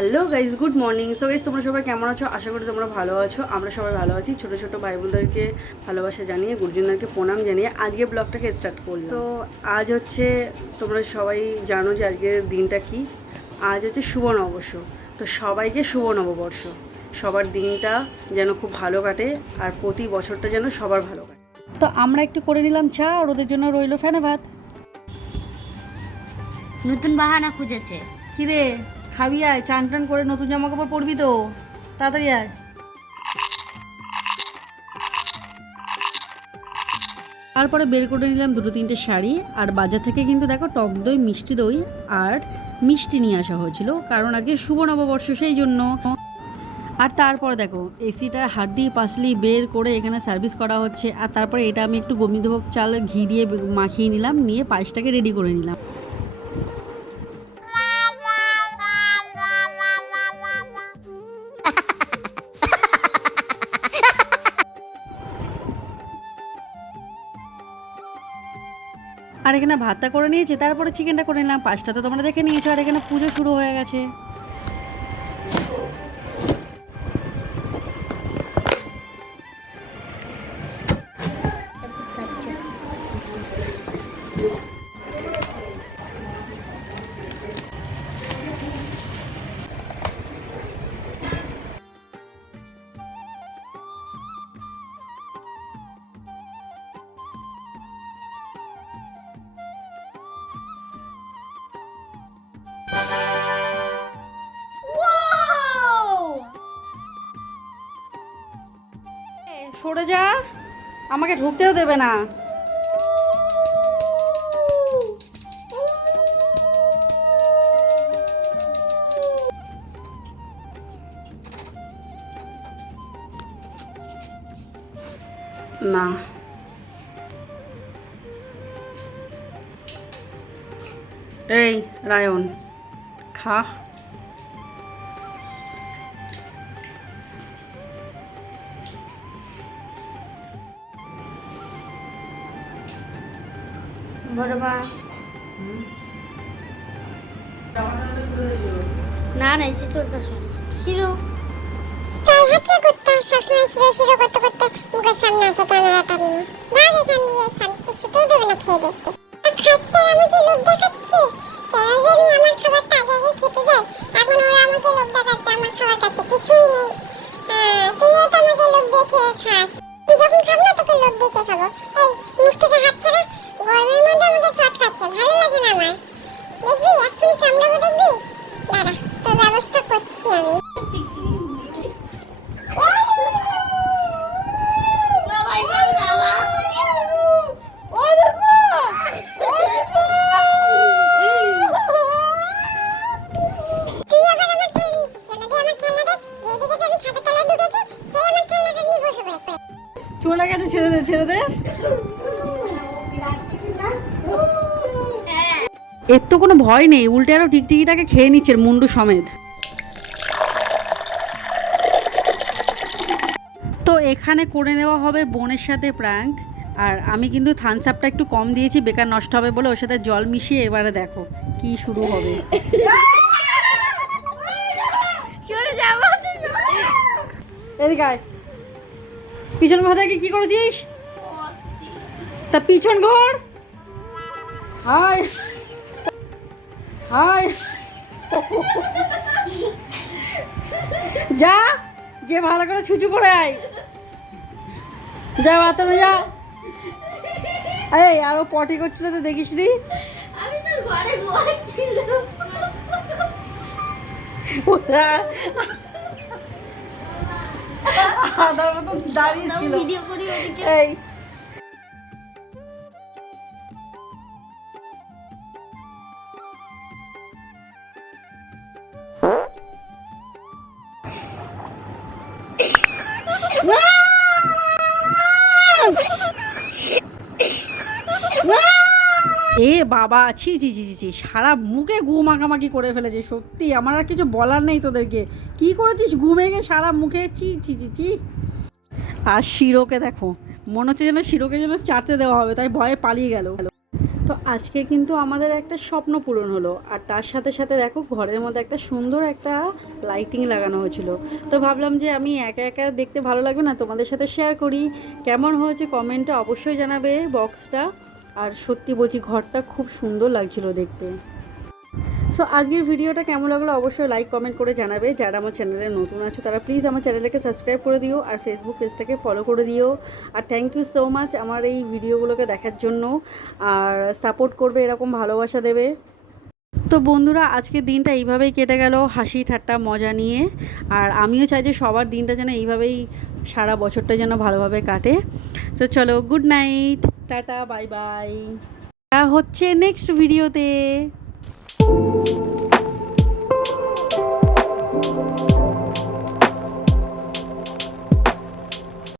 Hello guys, good morning. So guys, তোমরা সবাই কেমন আছো? আশা করি তোমরা ভালো আছো। আমরা সবাই ভালো আছি। ছোটো ছোটো ভাই বোনদেরকে ভালোবাসা জানিয়ে, গুরুজনদেরকে প্রণাম জানিয়ে আজকে ব্লগটাকে স্টার্ট করলাম। তো আজ হচ্ছে, তোমরা সবাই জানো যে আজকের দিনটা কি। আজ হচ্ছে শুভ নববর্ষ। তো সবাইকে শুভ নববর্ষ। সবার দিনটা যেন খুব ভালো কাটে, আর প্রতি বছরটা যেন সবার ভালো কাটে। তো আমরা একটু করে নিলাম চা, আর ওদের জন্য রইলো ফেনা ভাত। নতুন বাহানা খুঁজেছে। কিরে খাবি? আয়, চান টান করে নতুন জামা কাপড় পরবি তো, তাড়াতাড়ি আয়। তারপরে বের করে নিলাম দুটো তিনটে শাড়ি, আর বাজার থেকে কিন্তু দেখো টক দই, মিষ্টি দই আর মিষ্টি নিয়ে আসা হয়েছিল, কারণ আগে শুভ নববর্ষ, সেই জন্য। আর তারপর দেখো এসিটা হাড্ডি পাসলি বের করে এখানে সার্ভিস করা হচ্ছে। আর তারপরে এটা আমি একটু গোবিন্দভোগ চাল ঘি দিয়ে মাখিয়ে নিলাম, নিয়ে পায়েসটাকে রেডি করে নিলাম। আর এখানে ভাতটা করে নিয়েছি, তারপরে চিকেনটা করে নিলাম। পাঁচটা তো তোমরা দেখে নিয়েছো। আর এখানে পুজো শুরু হয়ে গেছে। সরে যা, আমাকে ঢুকতেও দেবে না। না, এই রায়ন, খা। বড় মা, না না এসে চলতেছে শিরো। চাই হাঁটিয়ে করতে সবসময় শিরো শিরো করতে করতে মুখের সামনে আসে ক্যামেরাটা নিয়ে। ভাগ এখান দিয়ে, শান্তিতে শুতেও দেবে না খেয়ে দেখতে। খাচ্ছে আর আমাকে লোভ দেখাচ্ছে। কেন জানি আমার খাবারটা আগে আগে খেতে দেয়, এখন ওরা আমাকে লোভ দেখাচ্ছে। আমার খাবার কাছে কিছুই নেই। তুইও তো আমাকে লোভ দেখিয়ে খাস। তুই যখন খাবো না তোকে লোভ দেখিয়ে খাবো। এই মুখ থেকে হাত ছাড়া, গরমের মধ্যে আমাকে চট খাচ্ছে, ভালো লাগে না আমার। দেখবি এক্ষুনি কামড়াবো, দেখবি? দাঁড়া, তোর ব্যবস্থা করছি আমি। চলে গেছে, ছেড়ে দে ছেড়ে দে। এর তো কোনো ভয় নেই, উল্টে আরো টিকটিকিটাকে খেয়ে নিচ্ছে মুন্ডু সমেত। তো এখানে করে নেওয়া হবে বোনের সাথে প্র্যাঙ্ক। আর আমি কিন্তু থামস আপটা একটু কম দিয়েছি, বেকার নষ্ট হবে বলে, ওর সাথে জল মিশিয়ে এবারে দেখো কি শুরু হবে। চলে যাবো। এদিকে আয়। পিছন ঘর থেকে কি করেছিস? তা পিছন ঘর। হাই হাই, যা গিয়ে ভালো করে ছুচু করে আয়। যা বাথরুমে যা। এই আরো পটি করছিল তো দেখিস নি? আমি তো ঘরে ঘুমাচ্ছিলাম। আদার মতন দাঁড়িয়ে ছিল। ভিডিও করি ওদিকে। এই এ বাবা, ছি ছি ছি ছি, সারা মুখে গু মাখামাখি করে ফেলেছে। সত্যি আমার আর কিছু বলার নেই তোদেরকে। কি করেছিস গু মেখে সারা মুখে? ছি ছি ছি ছি। আর শিরোকে দেখো, মনে হচ্ছে যেন শিরোকে যেন চাটতে দেওয়া হবে, তাই ভয়ে পালিয়ে গেল। তো আজকে কিন্তু আমাদের একটা স্বপ্ন পূরণ হলো, আর তার সাথে সাথে দেখো ঘরের মধ্যে একটা সুন্দর একটা লাইটিং লাগানো হয়েছিল। তো ভাবলাম যে আমি একা একা দেখতে ভালো লাগবে না, তোমাদের সাথে শেয়ার করি। কেমন হয়েছে কমেন্টে অবশ্যই জানাবে বক্সটা। আর সত্যি বলছি ঘরটা খুব সুন্দর লাগছিল দেখতে। সো আজকের ভিডিওটা কেমন লাগলো অবশ্যই লাইক কমেন্ট করে জানাবে। যারা আমার চ্যানেলে নতুন আছো তারা প্লিজ আমার চ্যানেলটাকে সাবস্ক্রাইব করে দিও, আর ফেসবুক পেজটাকে ফলো করে দিও। আর থ্যাংক ইউ সো মাচ আমার এই ভিডিওগুলোকে দেখার জন্য, আর সাপোর্ট করবে, এরকম ভালোবাসা দেবে। তো বন্ধুরা আজকের দিনটা এইভাবেই কেটে গেল, হাসি ঠাট্টা মজা নিয়ে। আর আমিও চাই যে সবার দিনটা যেন এইভাবেই সারা বছরটা যেন ভালোভাবে কাটে। তো চলো, good night, tata, bye bye. হচ্ছে নেক্সট ভিডিওতে।